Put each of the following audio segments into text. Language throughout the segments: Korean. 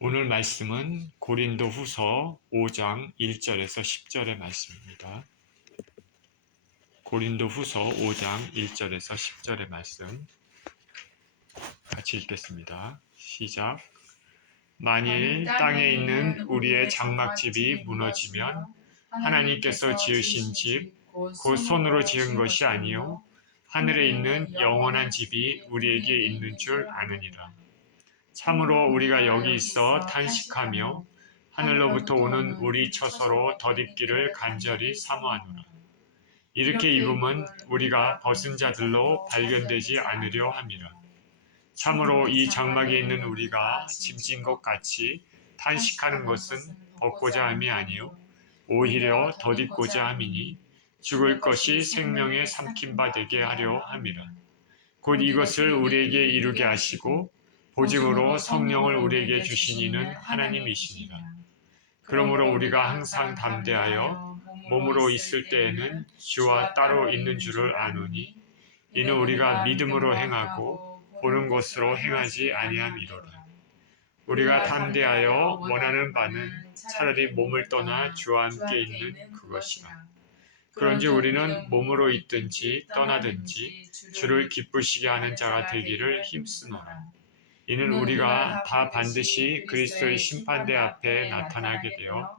오늘 말씀은 고린도후서 5장 1절에서 10절의 말씀입니다. 고린도후서 5장 1절에서 10절의 말씀 같이 읽겠습니다. 시작. 만일 땅에 있는 우리의 장막집이 무너지면 하나님께서 지으신 집, 곧 손으로 지은 것이 아니요 하늘에 있는 영원한 집이 우리에게 있는 줄 아느니라. 참으로 우리가 여기 있어 탄식하며 하늘로부터 오는 우리 처소로 덧입기를 간절히 사모하노라. 이렇게 입으면 우리가 벗은 자들로 발견되지 않으려 함이라. 참으로 이 장막에 있는 우리가 짐진 것 같이 탄식하는 것은 벗고자 함이 아니요 오히려 덧입고자 함이니 죽을 것이 생명에 삼킨 바 되게 하려 함이라. 곧 이것을 우리에게 이루게 하시고 보증으로 성령을 우리에게 주신 이는 하나님이시니라. 그러므로 우리가 항상 담대하여 몸으로 있을 때에는 주와 따로 있는 줄을 아노니 이는 우리가 믿음으로 행하고 보는 것으로 행하지 아니함이로라. 우리가 담대하여 원하는 바는 차라리 몸을 떠나 주와 함께 있는 그것이라. 그런지 우리는 몸으로 있든지 떠나든지 주를 기쁘시게 하는 자가 되기를 힘쓰노라. 이는 우리가 다 반드시 그리스도의 심판대 앞에 나타나게 되어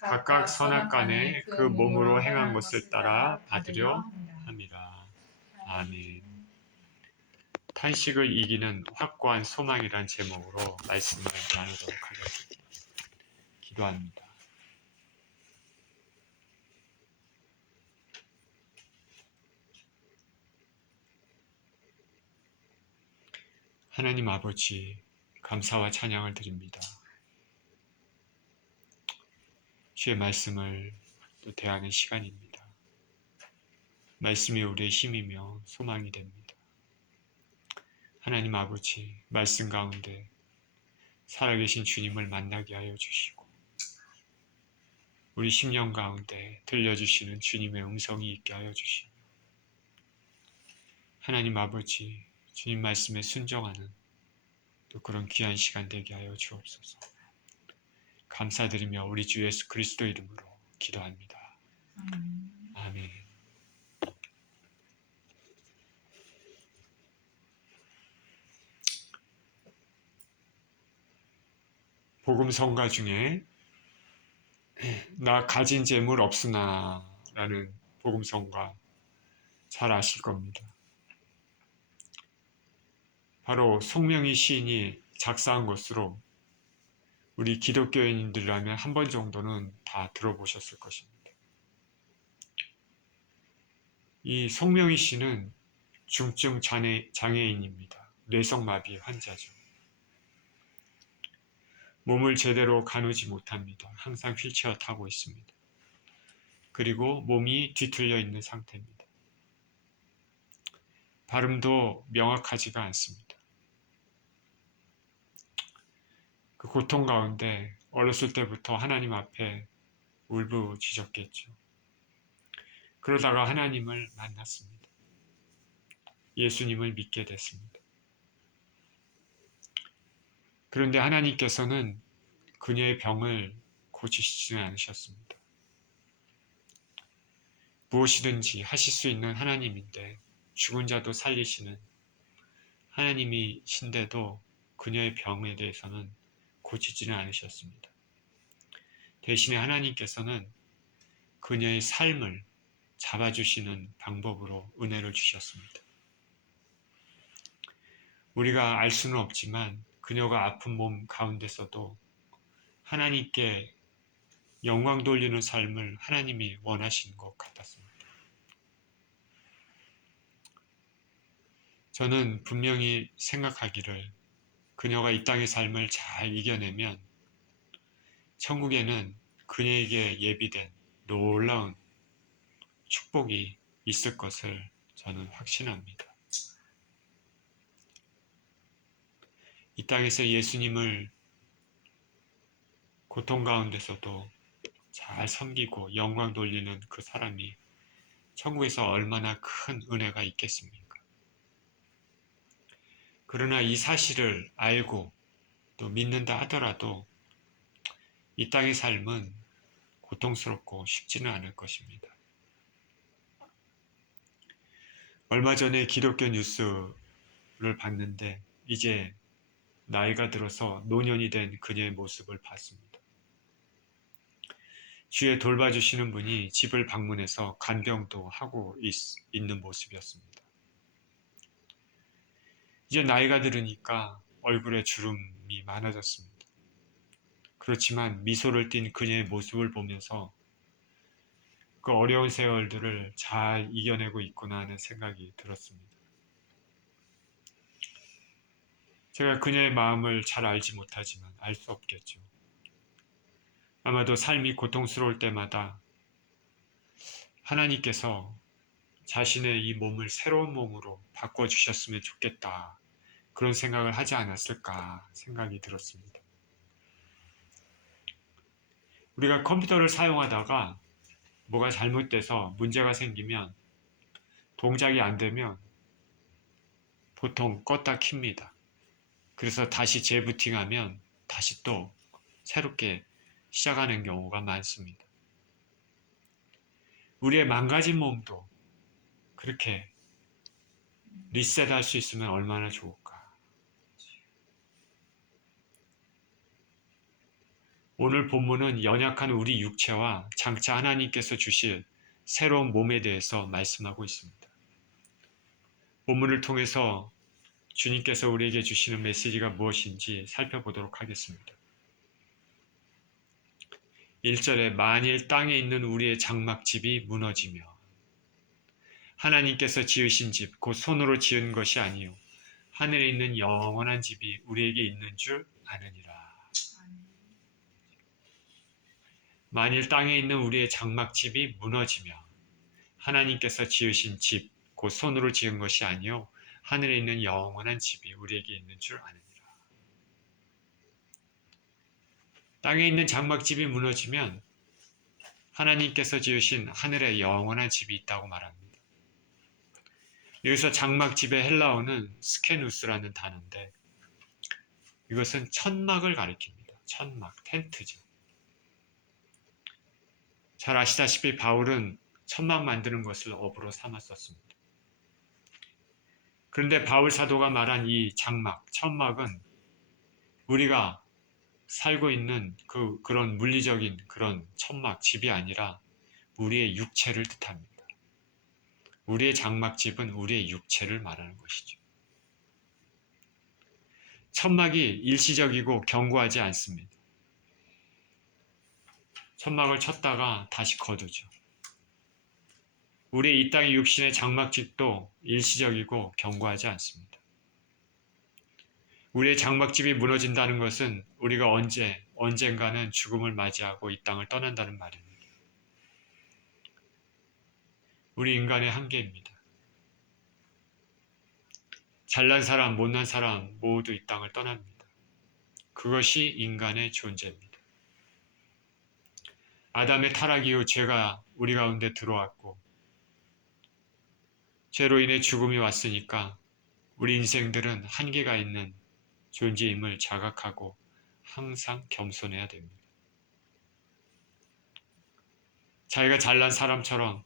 각각 선악간에 그 몸으로 행한 것을 따라 받으려 함이라. 아멘. 탄식을 이기는 확고한 소망이란 제목으로 말씀을 나누도록 하겠습니다. 기도합니다. 하나님 아버지, 감사와 찬양을 드립니다. 주의 말씀을 또 대하는 시간입니다. 말씀이 우리의 힘이며 소망이 됩니다. 하나님 아버지, 말씀 가운데 살아계신 주님을 만나게 하여 주시고 우리 심령 가운데 들려주시는 주님의 음성이 있게 하여 주시고 하나님 아버지, 주님 말씀에 순종하는 또 그런 귀한 시간 되게 하여 주옵소서. 감사드리며 우리 주 예수 그리스도 이름으로 기도합니다. 아멘. 복음 성가 중에 나 가진 재물 없으나 라는 복음 성가 잘 아실 겁니다. 바로 송명희 시인이 작사한 것으로 우리 기독교인들이라면 한 번 정도는 다 들어보셨을 것입니다. 이 송명희 씨는 중증 장애인입니다. 뇌성마비 환자죠. 몸을 제대로 가누지 못합니다. 항상 휠체어 타고 있습니다. 그리고 몸이 뒤틀려 있는 상태입니다. 발음도 명확하지가 않습니다. 그 고통 가운데 어렸을 때부터 하나님 앞에 울부짖었겠죠. 그러다가 하나님을 만났습니다. 예수님을 믿게 됐습니다. 그런데 하나님께서는 그녀의 병을 고치시지는 않으셨습니다. 무엇이든지 하실 수 있는 하나님인데 죽은 자도 살리시는 하나님이신데도 그녀의 병에 대해서는 고치지는 않으셨습니다. 대신에 하나님께서는 그녀의 삶을 잡아주시는 방법으로 은혜를 주셨습니다. 우리가 알 수는 없지만 그녀가 아픈 몸 가운데서도 하나님께 영광 돌리는 삶을 하나님이 원하시는 것 같았습니다. 저는 분명히 생각하기를 그녀가 이 땅의 삶을 잘 이겨내면 천국에는 그녀에게 예비된 놀라운 축복이 있을 것을 저는 확신합니다. 이 땅에서 예수님을 고통 가운데서도 잘 섬기고 영광 돌리는 그 사람이 천국에서 얼마나 큰 은혜가 있겠습니까? 그러나 이 사실을 알고 또 믿는다 하더라도 이 땅의 삶은 고통스럽고 쉽지는 않을 것입니다. 얼마 전에 기독교 뉴스를 봤는데 이제 나이가 들어서 노년이 된 그녀의 모습을 봤습니다. 주에 돌봐주시는 분이 집을 방문해서 간병도 하고 있는 모습이었습니다. 이제 나이가 들으니까 얼굴에 주름이 많아졌습니다. 그렇지만 미소를 띤 그녀의 모습을 보면서 그 어려운 세월들을 잘 이겨내고 있구나 하는 생각이 들었습니다. 제가 그녀의 마음을 잘 알지 못하지만 알 수 없겠죠. 아마도 삶이 고통스러울 때마다 하나님께서 자신의 이 몸을 새로운 몸으로 바꿔주셨으면 좋겠다. 그런 생각을 하지 않았을까 생각이 들었습니다. 우리가 컴퓨터를 사용하다가 뭐가 잘못돼서 문제가 생기면 동작이 안 되면 보통 껐다 킵니다. 그래서 다시 재부팅하면 다시 또 새롭게 시작하는 경우가 많습니다. 우리의 망가진 몸도 그렇게 리셋할 수 있으면 얼마나 좋을까. 오늘 본문은 연약한 우리 육체와 장차 하나님께서 주실 새로운 몸에 대해서 말씀하고 있습니다. 본문을 통해서 주님께서 우리에게 주시는 메시지가 무엇인지 살펴보도록 하겠습니다. 1절에 만일 땅에 있는 우리의 장막집이 무너지며 하나님께서 지으신 집, 곧 손으로 지은 것이 아니요 하늘에 있는 영원한 집이 우리에게 있는 줄 아느니라. 만일 땅에 있는 우리의 장막집이 무너지며 하나님께서 지으신 집, 곧 손으로 지은 것이 아니요 하늘에 있는 영원한 집이 우리에게 있는 줄 아느니라. 땅에 있는 장막집이 무너지면 하나님께서 지으신 하늘의 영원한 집이 있다고 말합니다. 여기서 장막집의 헬라어는 스케누스라는 단어인데 이것은 천막을 가리킵니다. 천막, 텐트죠. 잘 아시다시피 바울은 천막 만드는 것을 업으로 삼았었습니다. 그런데 바울 사도가 말한 이 장막, 천막은 우리가 살고 있는 그런 물리적인 그런 천막, 집이 아니라 우리의 육체를 뜻합니다. 우리의 장막집은 우리의 육체를 말하는 것이죠. 천막이 일시적이고 견고하지 않습니다. 천막을 쳤다가 다시 거두죠. 우리의 이 땅의 육신의 장막집도 일시적이고 견고하지 않습니다. 우리의 장막집이 무너진다는 것은 우리가 언젠가는 죽음을 맞이하고 이 땅을 떠난다는 말입니다. 우리 인간의 한계입니다. 잘난 사람, 못난 사람 모두 이 땅을 떠납니다. 그것이 인간의 존재입니다. 아담의 타락 이후 죄가 우리 가운데 들어왔고 죄로 인해 죽음이 왔으니까 우리 인생들은 한계가 있는 존재임을 자각하고 항상 겸손해야 됩니다. 자기가 잘난 사람처럼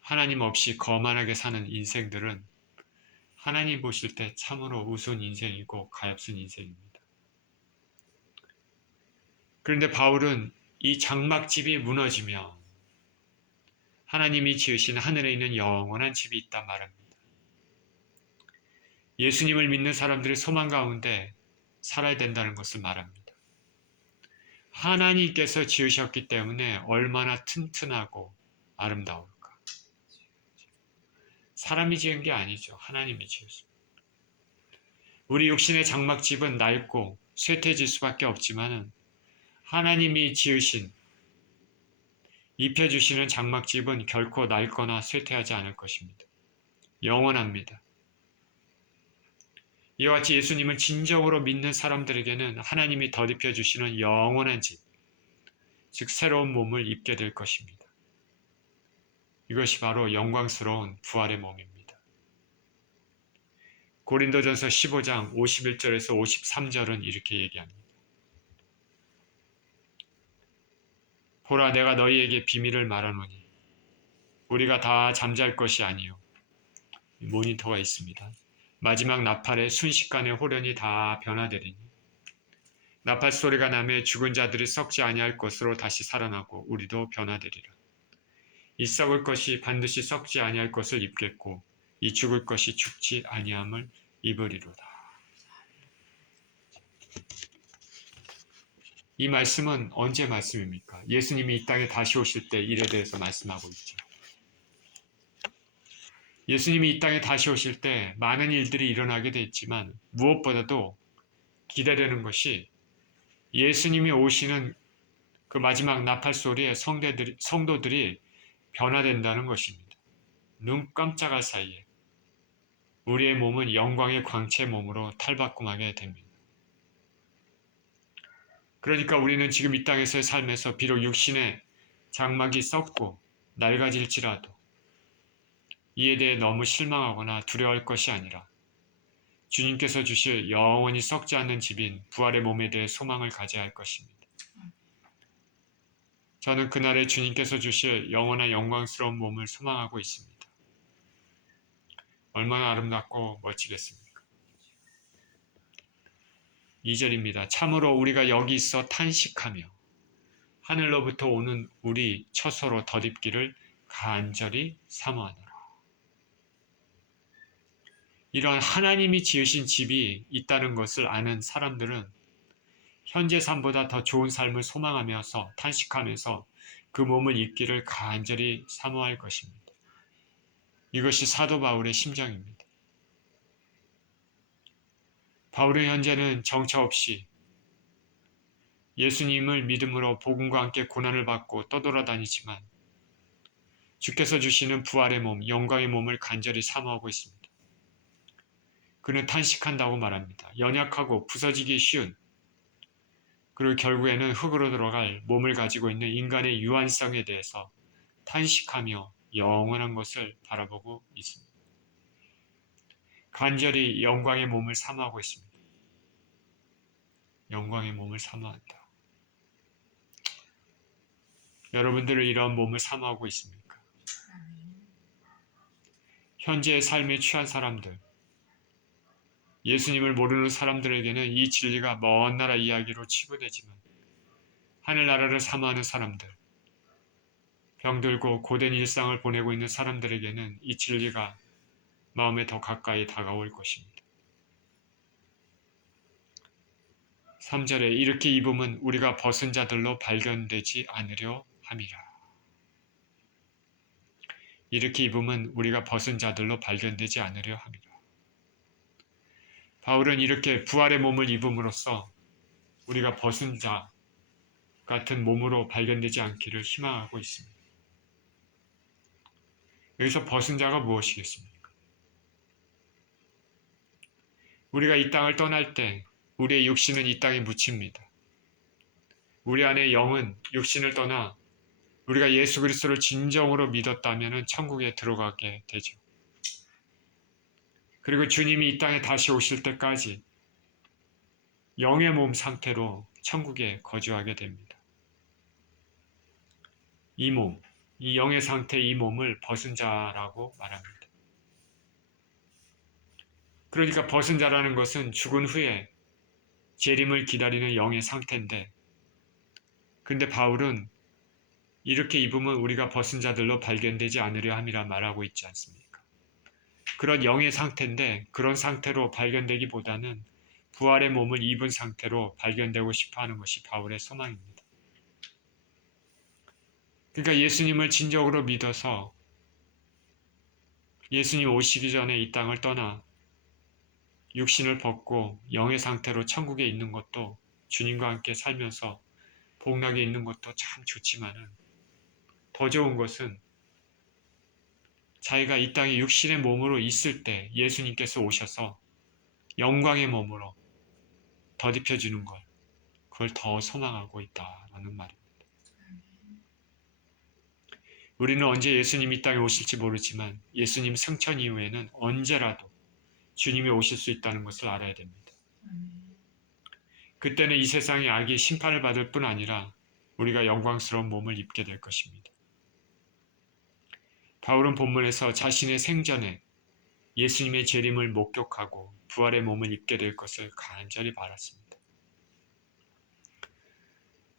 하나님 없이 거만하게 사는 인생들은 하나님 보실 때 참으로 우스운 인생이고 가엾은 인생입니다. 그런데 바울은 이 장막집이 무너지며 하나님이 지으신 하늘에 있는 영원한 집이 있다 말합니다. 예수님을 믿는 사람들의 소망 가운데 살아야 된다는 것을 말합니다. 하나님께서 지으셨기 때문에 얼마나 튼튼하고 아름다울까. 사람이 지은 게 아니죠. 하나님이 지었습니다. 우리 육신의 장막집은 낡고 쇠퇴질 수밖에 없지만 하나님이 지으신 입혀주시는 장막집은 결코 낡거나 쇠퇴하지 않을 것입니다. 영원합니다. 이와 같이 예수님을 진정으로 믿는 사람들에게는 하나님이 덧입혀 주시는 영원한 집, 즉 새로운 몸을 입게 될 것입니다. 이것이 바로 영광스러운 부활의 몸입니다. 고린도전서 15장 51절에서 53절은 이렇게 얘기합니다. 보라, 내가 너희에게 비밀을 말하노니 우리가 다 잠잘 것이 아니요. 모니터가 있습니다. 마지막 나팔에 순식간에 호련히 다 변화되리니 나팔 소리가 나매 죽은 자들이 썩지 아니할 것으로 다시 살아나고 우리도 변화되리라. 이 썩을 것이 반드시 썩지 아니할 것을 입겠고 이 죽을 것이 죽지 아니함을 입으리로다. 이 말씀은 언제 말씀입니까? 예수님이 이 땅에 다시 오실 때 일에 대해서 말씀하고 있죠. 예수님이 이 땅에 다시 오실 때 많은 일들이 일어나게 됐지만 무엇보다도 기대되는 것이 예수님이 오시는 그 마지막 나팔 소리에 성도들이 변화된다는 것입니다. 눈 깜짝할 사이에 우리의 몸은 영광의 광채 몸으로 탈바꿈하게 됩니다. 그러니까 우리는 지금 이 땅에서의 삶에서 비록 육신의 장막이 썩고 낡아질지라도 이에 대해 너무 실망하거나 두려워할 것이 아니라 주님께서 주실 영원히 썩지 않는 집인 부활의 몸에 대해 소망을 가져야 할 것입니다. 저는 그날에 주님께서 주실 영원한 영광스러운 몸을 소망하고 있습니다. 얼마나 아름답고 멋지겠습니까? 2절입니다. 참으로 우리가 여기 있어 탄식하며 하늘로부터 오는 우리 처소로 덧입기를 간절히 사모하노라. 이런 하나님이 지으신 집이 있다는 것을 아는 사람들은 현재 삶보다 더 좋은 삶을 소망하면서 탄식하면서 그 몸을 입기를 간절히 사모할 것입니다. 이것이 사도 바울의 심정입니다. 바울은 현재는 정처 없이 예수님을 믿음으로 복음과 함께 고난을 받고 떠돌아다니지만 주께서 주시는 부활의 몸, 영광의 몸을 간절히 사모하고 있습니다. 그는 탄식한다고 말합니다. 연약하고 부서지기 쉬운, 그리고 결국에는 흙으로 들어갈 몸을 가지고 있는 인간의 유한성에 대해서 탄식하며 영원한 것을 바라보고 있습니다. 간절히 영광의 몸을 사모하고 있습니다. 영광의 몸을 사모한다. 여러분들은 이런 몸을 사모하고 있습니까? 현재의 삶에 취한 사람들, 예수님을 모르는 사람들에게는 이 진리가 먼 나라 이야기로 치부되지만 하늘나라를 사모하는 사람들, 병들고 고된 일상을 보내고 있는 사람들에게는 이 진리가 마음에 더 가까이 다가올 것입니다. 3절에 이렇게 입음은 우리가 벗은 자들로 발견되지 않으려 함이라. 이렇게 입음은 우리가 벗은 자들로 발견되지 않으려 함이라. 바울은 이렇게 부활의 몸을 입음으로써 우리가 벗은 자 같은 몸으로 발견되지 않기를 희망하고 있습니다. 여기서 벗은 자가 무엇이겠습니까? 우리가 이 땅을 떠날 때 우리의 육신은 이 땅에 묻힙니다. 우리 안의 영은 육신을 떠나 우리가 예수 그리스도를 진정으로 믿었다면 천국에 들어가게 되죠. 그리고 주님이 이 땅에 다시 오실 때까지 영의 몸 상태로 천국에 거주하게 됩니다. 이 몸, 이 영의 상태, 이 몸을 벗은 자라고 말합니다. 그러니까 벗은 자라는 것은 죽은 후에 재림을 기다리는 영의 상태인데, 근데 바울은 이렇게 입으면 우리가 벗은 자들로 발견되지 않으려 함이라 말하고 있지 않습니까? 그런 영의 상태인데 그런 상태로 발견되기보다는 부활의 몸을 입은 상태로 발견되고 싶어하는 것이 바울의 소망입니다. 그러니까 예수님을 진정으로 믿어서 예수님 오시기 전에 이 땅을 떠나 육신을 벗고 영의 상태로 천국에 있는 것도, 주님과 함께 살면서 복락에 있는 것도 참 좋지만은 더 좋은 것은 자기가 이 땅에 육신의 몸으로 있을 때 예수님께서 오셔서 영광의 몸으로 덧입혀주는 것, 그걸 더 소망하고 있다라는 말입니다. 우리는 언제 예수님이 이 땅에 오실지 모르지만 예수님 승천 이후에는 언제라도 주님이 오실 수 있다는 것을 알아야 됩니다. 그때는 이 세상의 악이 심판을 받을 뿐 아니라 우리가 영광스러운 몸을 입게 될 것입니다. 바울은 본문에서 자신의 생전에 예수님의 재림을 목격하고 부활의 몸을 입게 될 것을 간절히 바랐습니다.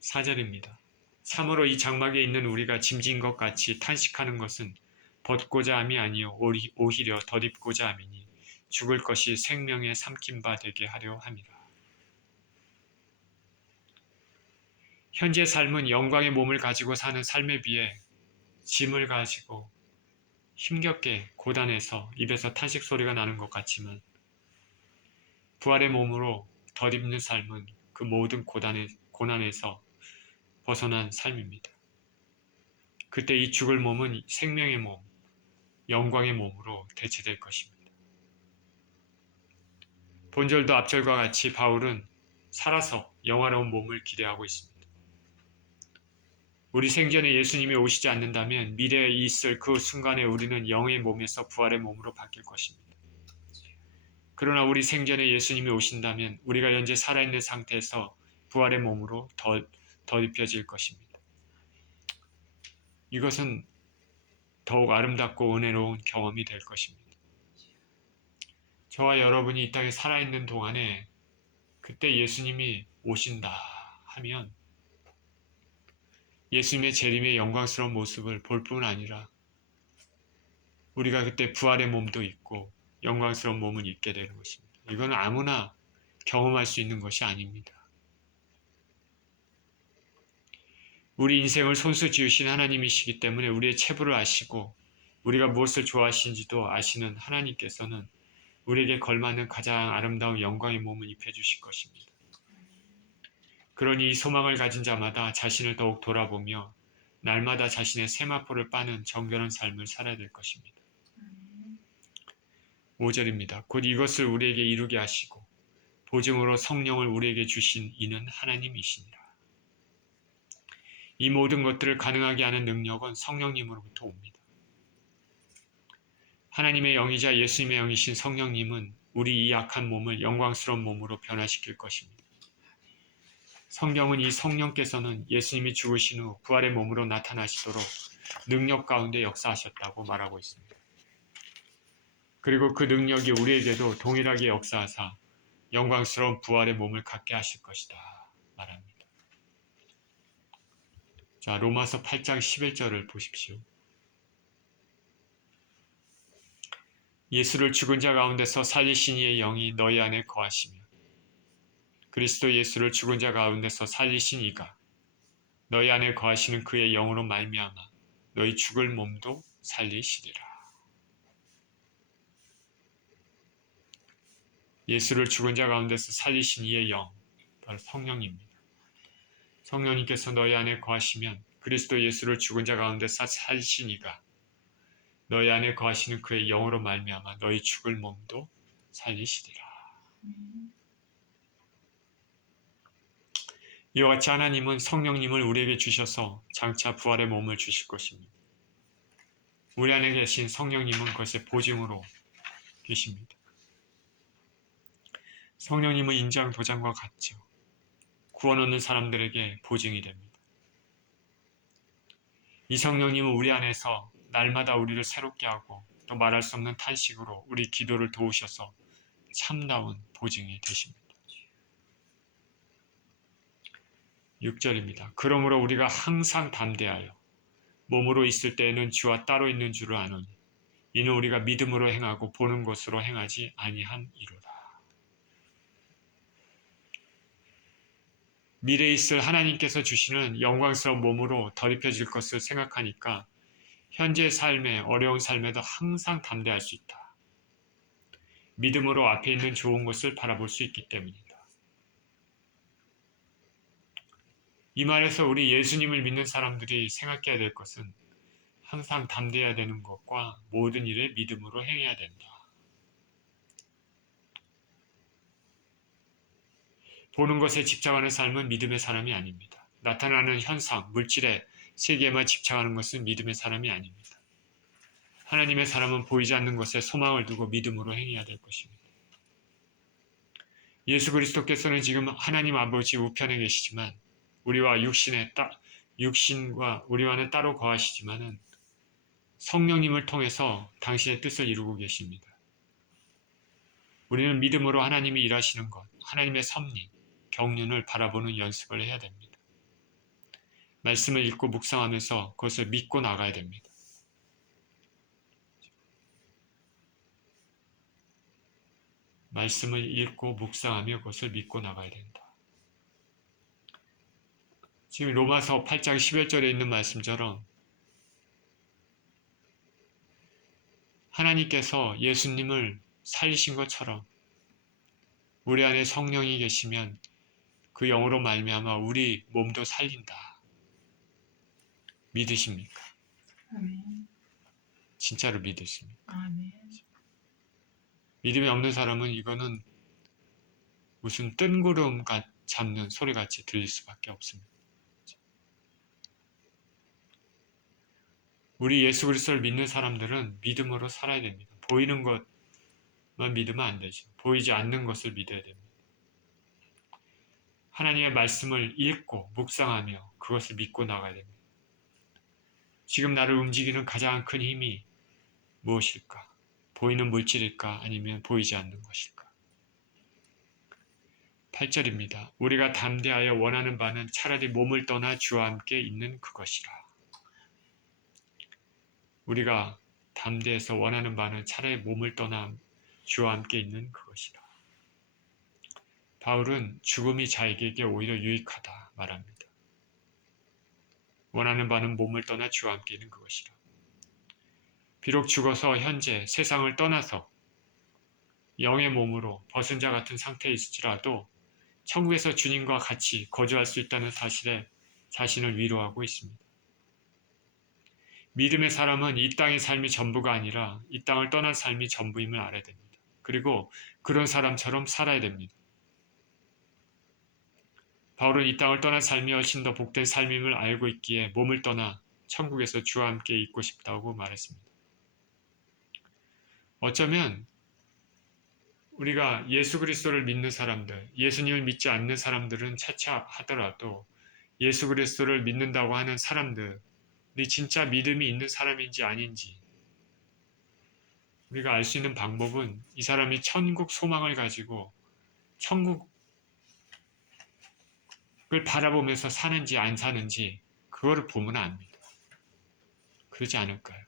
4절입니다. 참으로 이 장막에 있는 우리가 짐진 것 같이 탄식하는 것은 벗고자 함이 아니요 오히려 덧입고자 함이니 죽을 것이 생명에 삼킨 바 되게 하려 함이라. 현재 삶은 영광의 몸을 가지고 사는 삶에 비해 짐을 가지고 힘겹게 고단해서 입에서 탄식 소리가 나는 것 같지만 부활의 몸으로 덧입는 삶은 그 모든 고난에서 벗어난 삶입니다. 그때 이 죽을 몸은 생명의 몸, 영광의 몸으로 대체될 것입니다. 본절도 앞절과 같이 바울은 살아서 영화로운 몸을 기대하고 있습니다. 우리 생전에 예수님이 오시지 않는다면 미래에 있을 그 순간에 우리는 영의 몸에서 부활의 몸으로 바뀔 것입니다. 그러나 우리 생전에 예수님이 오신다면 우리가 현재 살아있는 상태에서 부활의 몸으로 덧입혀질 것입니다. 이것은 더욱 아름답고 은혜로운 경험이 될 것입니다. 저와 여러분이 이 땅에 살아있는 동안에 그때 예수님이 오신다 하면 예수님의 재림의 영광스러운 모습을 볼 뿐 아니라 우리가 그때 부활의 몸도 있고 영광스러운 몸을 입게 되는 것입니다. 이건 아무나 경험할 수 있는 것이 아닙니다. 우리 인생을 손수 지으신 하나님이시기 때문에 우리의 체부를 아시고 우리가 무엇을 좋아하시는지도 아시는 하나님께서는 우리에게 걸맞는 가장 아름다운 영광의 몸을 입혀주실 것입니다. 그러니 이 소망을 가진 자마다 자신을 더욱 돌아보며 날마다 자신의 세마포를 빠는 정결한 삶을 살아야 될 것입니다. 5절입니다. 곧 이것을 우리에게 이루게 하시고 보증으로 성령을 우리에게 주신 이는 하나님이시니라. 이 모든 것들을 가능하게 하는 능력은 성령님으로부터 옵니다. 하나님의 영이자 예수님의 영이신 성령님은 우리 이 약한 몸을 영광스러운 몸으로 변화시킬 것입니다. 성경은 이 성령께서는 예수님이 죽으신 후 부활의 몸으로 나타나시도록 능력 가운데 역사하셨다고 말하고 있습니다. 그리고 그 능력이 우리에게도 동일하게 역사하사 영광스러운 부활의 몸을 갖게 하실 것이다 말합니다. 자, 로마서 8장 11절을 보십시오. 예수를 죽은 자 가운데서 살리신 이의 영이 너희 안에 거하시며 그리스도 예수를 죽은 자 가운데서 살리신 이가 너희 안에 거하시는 그의 영으로 말미암아 너희 죽을 몸도 살리시리라. 예수를 죽은 자 가운데서 살리신 이의 영, 바로 성령입니다. 성령님께서 너희 안에 거하시면 그리스도 예수를 죽은 자 가운데서 살리신 이가 너희 안에 거하시는 그의 영으로 말미암아 너희 죽을 몸도 살리시리라. 이와 같이 하나님은 성령님을 우리에게 주셔서 장차 부활의 몸을 주실 것입니다. 우리 안에 계신 성령님은 그것의 보증으로 계십니다. 성령님은 인장 도장과 같죠. 구원 얻는 사람들에게 보증이 됩니다. 이 성령님은 우리 안에서 날마다 우리를 새롭게 하고 또 말할 수 없는 탄식으로 우리 기도를 도우셔서 참다운 보증이 되십니다. 6절입니다. 그러므로 우리가 항상 담대하여 몸으로 있을 때에는 주와 따로 있는 줄을 아노니 이는 우리가 믿음으로 행하고 보는 것으로 행하지 아니함이로다. 미래에 있을 하나님께서 주시는 영광스러운 몸으로 덧입혀질 것을 생각하니까 현재 삶에 어려운 삶에도 항상 담대할 수 있다. 믿음으로 앞에 있는 좋은 것을 바라볼 수 있기 때문이다. 이 말에서 우리 예수님을 믿는 사람들이 생각해야 될 것은 항상 담대해야 되는 것과 모든 일에 믿음으로 행해야 된다. 보는 것에 집착하는 삶은 믿음의 사람이 아닙니다. 나타나는 현상, 물질의 세계에만 집착하는 것은 믿음의 사람이 아닙니다. 하나님의 사람은 보이지 않는 것에 소망을 두고 믿음으로 행해야 될 것입니다. 예수 그리스도께서는 지금 하나님 아버지 우편에 계시지만 우리와 육신과 우리와는 따로 거하시지만은 성령님을 통해서 당신의 뜻을 이루고 계십니다. 우리는 믿음으로 하나님이 일하시는 것, 하나님의 섭리, 경륜을 바라보는 연습을 해야 됩니다. 말씀을 읽고 묵상하면서 그것을 믿고 나가야 됩니다. 말씀을 읽고 묵상하며 그것을 믿고 나가야 된다. 지금 로마서 8장 11절에 있는 말씀처럼 하나님께서 예수님을 살리신 것처럼 우리 안에 성령이 계시면 그 영으로 말미암아 우리 몸도 살린다. 믿으십니까? 아멘. 진짜로 믿으십니까? 아멘. 믿음이 없는 사람은 이거는 무슨 뜬구름 잡는 소리같이 들릴 수밖에 없습니다. 우리 예수 그리스도를 믿는 사람들은 믿음으로 살아야 됩니다. 보이는 것만 믿으면 안 되죠. 보이지 않는 것을 믿어야 됩니다. 하나님의 말씀을 읽고 묵상하며 그것을 믿고 나가야 됩니다. 지금 나를 움직이는 가장 큰 힘이 무엇일까? 보이는 물질일까? 아니면 보이지 않는 것일까? 8절입니다. 우리가 담대하여 원하는 바는 차라리 몸을 떠나 주와 함께 있는 그것이라. 우리가 담대해서 원하는 바는 차라리 몸을 떠나 주와 함께 있는 그것이라. 바울은 죽음이 자기에게 오히려 유익하다 말합니다. 원하는 바는 몸을 떠나 주와 함께 있는 그것이라. 비록 죽어서 현재 세상을 떠나서 영의 몸으로 벗은 자 같은 상태에 있을지라도 천국에서 주님과 같이 거주할 수 있다는 사실에 자신을 위로하고 있습니다. 믿음의 사람은 이 땅의 삶이 전부가 아니라 이 땅을 떠난 삶이 전부임을 알아야 됩니다. 그리고 그런 사람처럼 살아야 됩니다. 바울은 이 땅을 떠난 삶이 훨씬 더 복된 삶임을 알고 있기에 몸을 떠나 천국에서 주와 함께 있고 싶다고 말했습니다. 어쩌면 우리가 예수 그리스도를 믿는 사람들, 예수님을 믿지 않는 사람들은 차차 하더라도 예수 그리스도를 믿는다고 하는 사람들이 진짜 믿음이 있는 사람인지 아닌지 우리가 알 수 있는 방법은 이 사람이 천국 소망을 가지고 천국을 바라보면서 사는지 안 사는지 그거를 보면 압니다. 그러지 않을까요?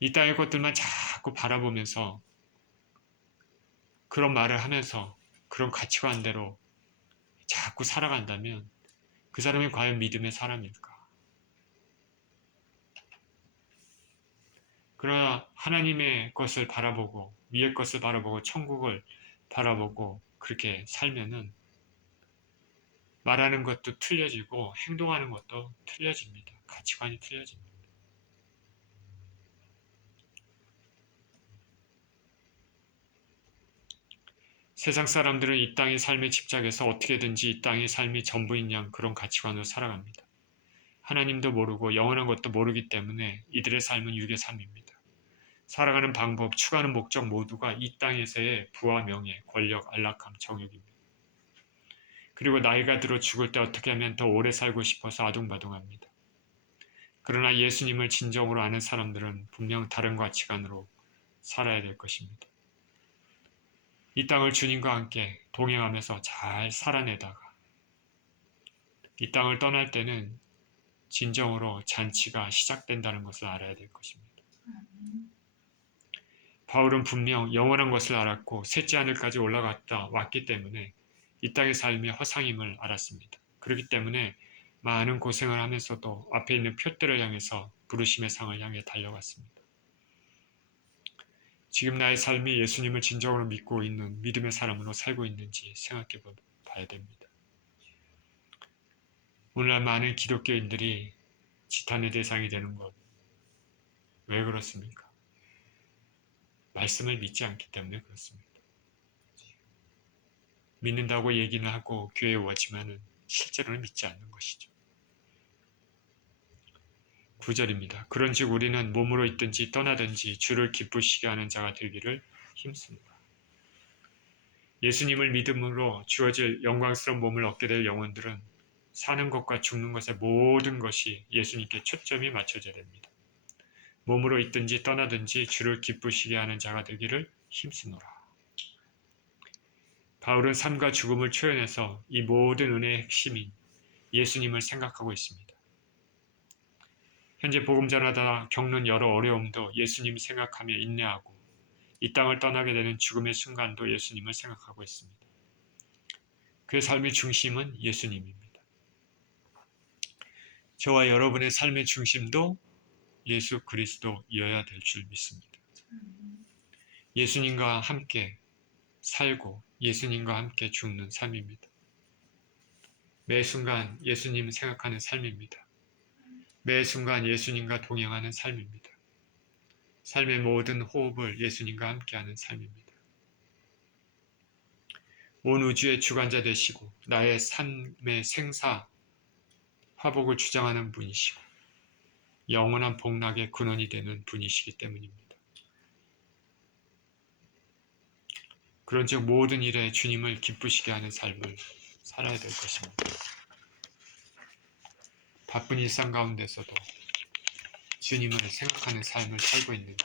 이 땅의 것들만 자꾸 바라보면서 그런 말을 하면서 그런 가치관대로 자꾸 살아간다면 그 사람이 과연 믿음의 사람일까? 그러나 하나님의 것을 바라보고 위의 것을 바라보고 천국을 바라보고 그렇게 살면은 말하는 것도 틀려지고 행동하는 것도 틀려집니다. 가치관이 틀려집니다. 세상 사람들은 이 땅의 삶에 집착해서 어떻게든지 이 땅의 삶이 전부인 양 그런 가치관으로 살아갑니다. 하나님도 모르고 영원한 것도 모르기 때문에 이들의 삶은 육의 삶입니다. 살아가는 방법, 추구하는 목적 모두가 이 땅에서의 부와 명예, 권력, 안락함, 정욕입니다. 그리고 나이가 들어 죽을 때 어떻게 하면 더 오래 살고 싶어서 아둥바둥합니다. 그러나 예수님을 진정으로 아는 사람들은 분명 다른 가치관으로 살아야 될 것입니다. 이 땅을 주님과 함께 동행하면서 잘 살아내다가 이 땅을 떠날 때는 진정으로 잔치가 시작된다는 것을 알아야 될 것입니다. 바울은 분명 영원한 것을 알았고 셋째 하늘까지 올라갔다 왔기 때문에 이 땅의 삶이 허상임을 알았습니다. 그렇기 때문에 많은 고생을 하면서도 앞에 있는 표대를 향해서 부르심의 상을 향해 달려갔습니다. 지금 나의 삶이 예수님을 진정으로 믿고 있는 믿음의 사람으로 살고 있는지 생각해 봐야 됩니다. 오늘날 많은 기독교인들이 지탄의 대상이 되는 것, 왜 그렇습니까? 말씀을 믿지 않기 때문에 그렇습니다. 믿는다고 얘기는 하고 교회에 오지만은 실제로는 믿지 않는 것이죠. 9절입니다. 그런즉 우리는 몸으로 있든지 떠나든지 주를 기쁘시게 하는 자가 되기를 힘씁니다. 예수님을 믿음으로 주어질 영광스러운 몸을 얻게 될 영혼들은 사는 것과 죽는 것의 모든 것이 예수님께 초점이 맞춰져야 됩니다. 몸으로 있든지 떠나든지 주를 기쁘시게 하는 자가 되기를 힘쓰노라. 바울은 삶과 죽음을 초연해서 이 모든 은혜의 핵심인 예수님을 생각하고 있습니다. 현재 복음 전하다 겪는 여러 어려움도 예수님 생각하며 인내하고 이 땅을 떠나게 되는 죽음의 순간도 예수님을 생각하고 있습니다. 그의 삶의 중심은 예수님입니다. 저와 여러분의 삶의 중심도 예수 그리스도여야 될 줄 믿습니다. 예수님과 함께 살고 예수님과 함께 죽는 삶입니다. 매 순간 예수님 생각하는 삶입니다. 매 순간 예수님과 동행하는 삶입니다. 삶의 모든 호흡을 예수님과 함께하는 삶입니다. 온 우주의 주관자 되시고 나의 삶의 생사, 화복을 주장하는 분이시고 영원한 복락의 근원이 되는 분이시기 때문입니다. 그런즉 모든 일에 주님을 기쁘시게 하는 삶을 살아야 될 것입니다. 바쁜 일상 가운데서도 주님을 생각하는 삶을 살고 있는지,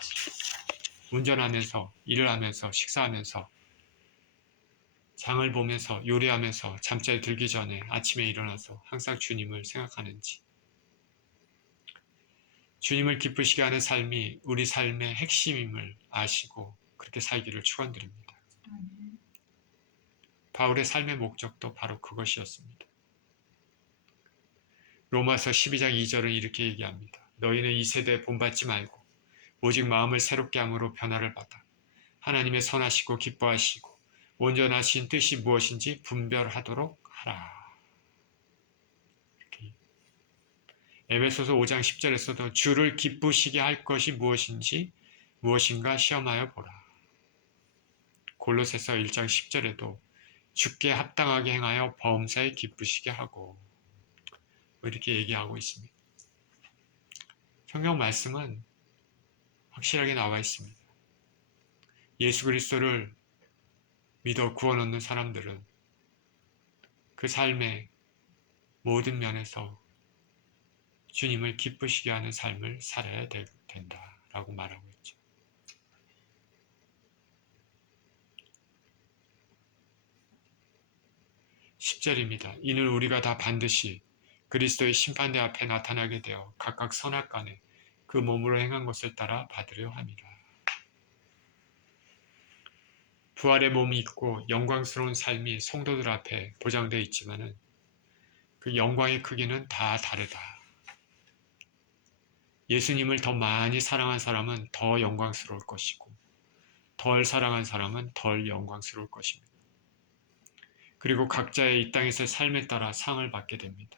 운전하면서, 일을 하면서, 식사하면서, 장을 보면서, 요리하면서, 잠자리 들기 전에 아침에 일어나서 항상 주님을 생각하는지, 주님을 기쁘시게 하는 삶이 우리 삶의 핵심임을 아시고 그렇게 살기를 축원드립니다. 바울의 삶의 목적도 바로 그것이었습니다. 로마서 12장 2절은 이렇게 얘기합니다. 너희는 이 세대에 본받지 말고 오직 마음을 새롭게 함으로 변화를 받아 하나님의 선하시고 기뻐하시고 온전하신 뜻이 무엇인지 분별하도록 하라. 에베소서 5장 10절에서도 주를 기쁘시게 할 것이 무엇인가 시험하여 보라. 골로새서 1장 10절에도 주께 합당하게 행하여 범사에 기쁘시게 하고 이렇게 얘기하고 있습니다. 성경 말씀은 확실하게 나와 있습니다. 예수 그리스도를 믿어 구원 얻는 사람들은 그 삶의 모든 면에서 주님을 기쁘시게 하는 삶을 살아야 된다라고 말하고 있죠. (10절입니다) 이는 우리가 다 반드시 그리스도의 심판대 앞에 나타나게 되어 각각 선악간에 그 몸으로 행한 것을 따라 받으려 함이라. 부활의 몸이 있고 영광스러운 삶이 성도들 앞에 보장되어 있지만은 그 영광의 크기는 다 다르다. 예수님을 더 많이 사랑한 사람은 더 영광스러울 것이고 덜 사랑한 사람은 덜 영광스러울 것입니다. 그리고 각자의 이 땅에서의 삶에 따라 상을 받게 됩니다.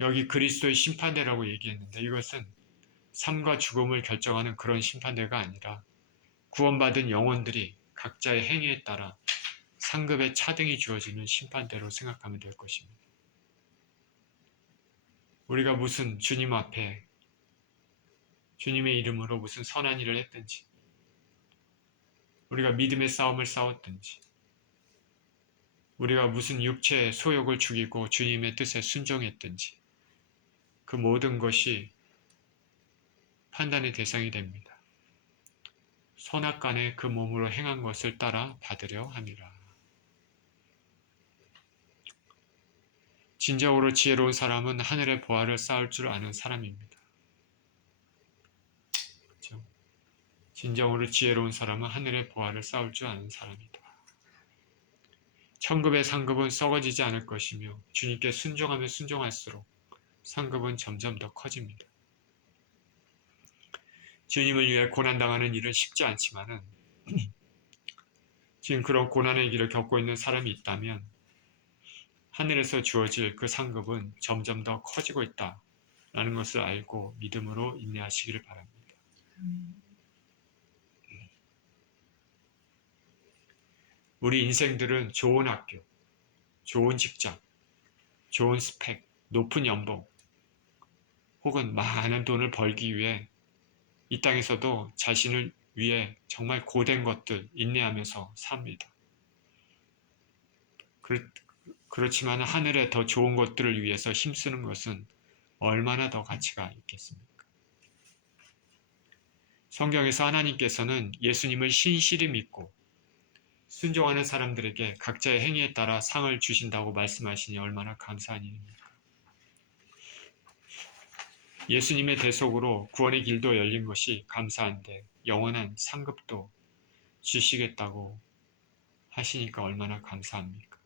여기 그리스도의 심판대라고 얘기했는데 이것은 삶과 죽음을 결정하는 그런 심판대가 아니라 구원받은 영혼들이 각자의 행위에 따라 상급의 차등이 주어지는 심판대로 생각하면 될 것입니다. 우리가 무슨 주님 앞에 주님의 이름으로 무슨 선한 일을 했든지 우리가 믿음의 싸움을 싸웠든지 우리가 무슨 육체의 소욕을 죽이고 주님의 뜻에 순종했든지 그 모든 것이 판단의 대상이 됩니다. 선악간에 그 몸으로 행한 것을 따라 받으려 함이라. 진정으로 지혜로운 사람은 하늘의 보화를 쌓을 줄 아는 사람입니다. 그렇죠? 진정으로 지혜로운 사람은 하늘의 보화를 쌓을 줄 아는 사람이다. 천급의 상급은 썩어지지 않을 것이며 주님께 순종하면 순종할수록 상급은 점점 더 커집니다. 주님을 위해 고난당하는 일은 쉽지 않지만은 지금 그런 고난의 길을 겪고 있는 사람이 있다면 하늘에서 주어질 그 상급은 점점 더 커지고 있다라는 것을 알고 믿음으로 인내하시기를 바랍니다. 우리 인생들은 좋은 학교, 좋은 직장, 좋은 스펙, 높은 연봉 혹은 많은 돈을 벌기 위해 이 땅에서도 자신을 위해 정말 고된 것들 인내하면서 삽니다. 그렇지만 하늘에 더 좋은 것들을 위해서 힘쓰는 것은 얼마나 더 가치가 있겠습니까? 성경에서 하나님께서는 예수님을 신실히 믿고 순종하는 사람들에게 각자의 행위에 따라 상을 주신다고 말씀하시니 얼마나 감사한 일입니까? 예수님의 대속으로 구원의 길도 열린 것이 감사한데 영원한 상급도 주시겠다고 하시니까 얼마나 감사합니까?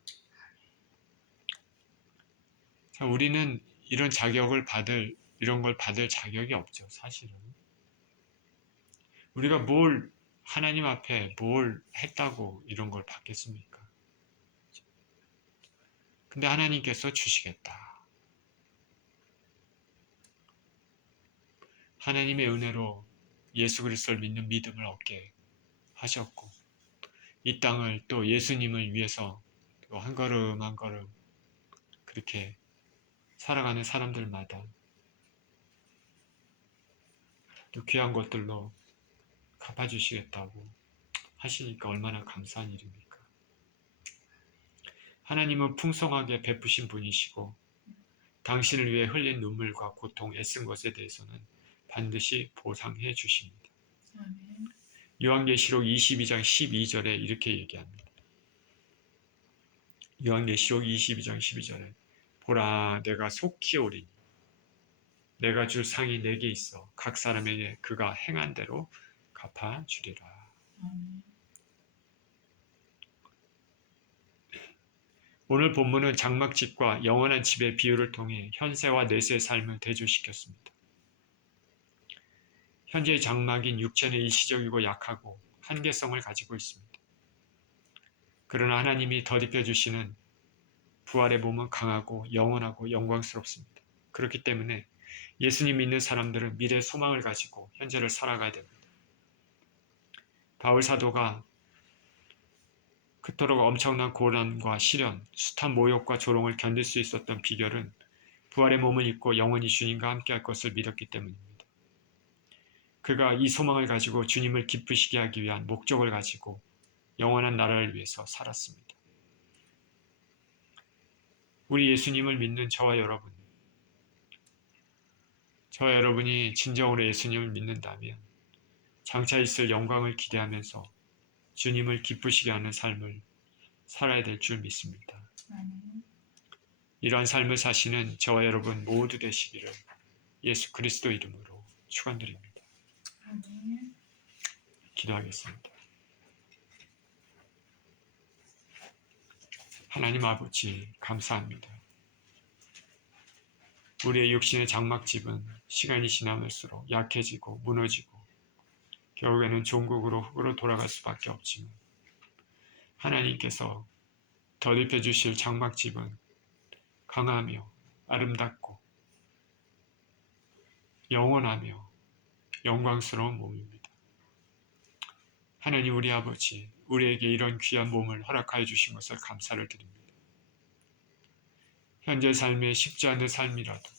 자, 우리는 이런 걸 받을 자격이 없죠, 사실은. 우리가 하나님 앞에 뭘 했다고 이런 걸 받겠습니까? 근데 하나님께서 주시겠다. 하나님의 은혜로 예수 그리스도를 믿는 믿음을 얻게 하셨고, 이 땅을 또 예수님을 위해서 또 한 걸음 한 걸음 그렇게 살아가는 사람들마다 또 귀한 것들로 갚아주시겠다고 하시니까 얼마나 감사한 일입니까? 하나님은 풍성하게 베푸신 분이시고 당신을 위해 흘린 눈물과 고통, 애쓴 것에 대해서는 반드시 보상해 주십니다. 요한계시록 22장 12절에 이렇게 얘기합니다. 요한계시록 22장 12절에 보라, 내가 속히 오리니 내가 줄 상이 내게 있어 각 사람에게 그가 행한 대로 갚아주리라. 오늘 본문은 장막집과 영원한 집의 비유를 통해 현세와 내세의 삶을 대조시켰습니다. 현재의 장막인 육체는 일시적이고 약하고 한계성을 가지고 있습니다. 그러나 하나님이 덧입혀 주시는 부활의 몸은 강하고 영원하고 영광스럽습니다. 그렇기 때문에 예수님 믿는 사람들은 미래의 소망을 가지고 현재를 살아가야 됩니다. 바울 사도가 그토록 엄청난 고난과 시련, 숱한 모욕과 조롱을 견딜 수 있었던 비결은 부활의 몸을 입고 영원히 주님과 함께할 것을 믿었기 때문입니다. 그가 이 소망을 가지고 주님을 기쁘시게 하기 위한 목적을 가지고 영원한 나라를 위해서 살았습니다. 우리 예수님을 믿는 저와 여러분이 진정으로 예수님을 믿는다면 장차 있을 영광을 기대하면서 주님을 기쁘시게 하는 삶을 살아야 될 줄 믿습니다. 이러한 삶을 사시는 저와 여러분 모두 되시기를 예수 그리스도 이름으로 축원드립니다. 기도하겠습니다. 하나님 아버지 감사합니다. 우리의 육신의 장막집은 시간이 지나면서록 약해지고 무너지고 결국에는 종국으로 흙으로 돌아갈 수밖에 없지만 하나님께서 덧입혀 주실 장막집은 강하며 아름답고 영원하며 영광스러운 몸입니다. 하나님 우리 아버지, 우리에게 이런 귀한 몸을 허락하여 주신 것을 감사를 드립니다. 현재 삶에 쉽지 않은 삶이라도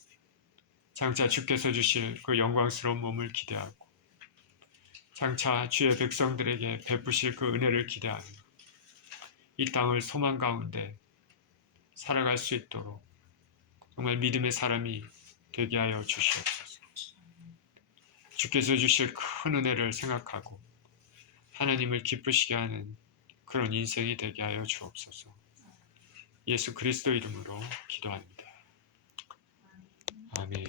장차 주께서 주실 그 영광스러운 몸을 기대하고 장차 주의 백성들에게 베푸실 그 은혜를 기대하며 이 땅을 소망 가운데 살아갈 수 있도록 정말 믿음의 사람이 되게 하여 주시옵소서. 주께서 주실 큰 은혜를 생각하고 하나님을 기쁘시게 하는 그런 인생이 되게 하여 주옵소서. 예수 그리스도 이름으로 기도합니다. 아멘.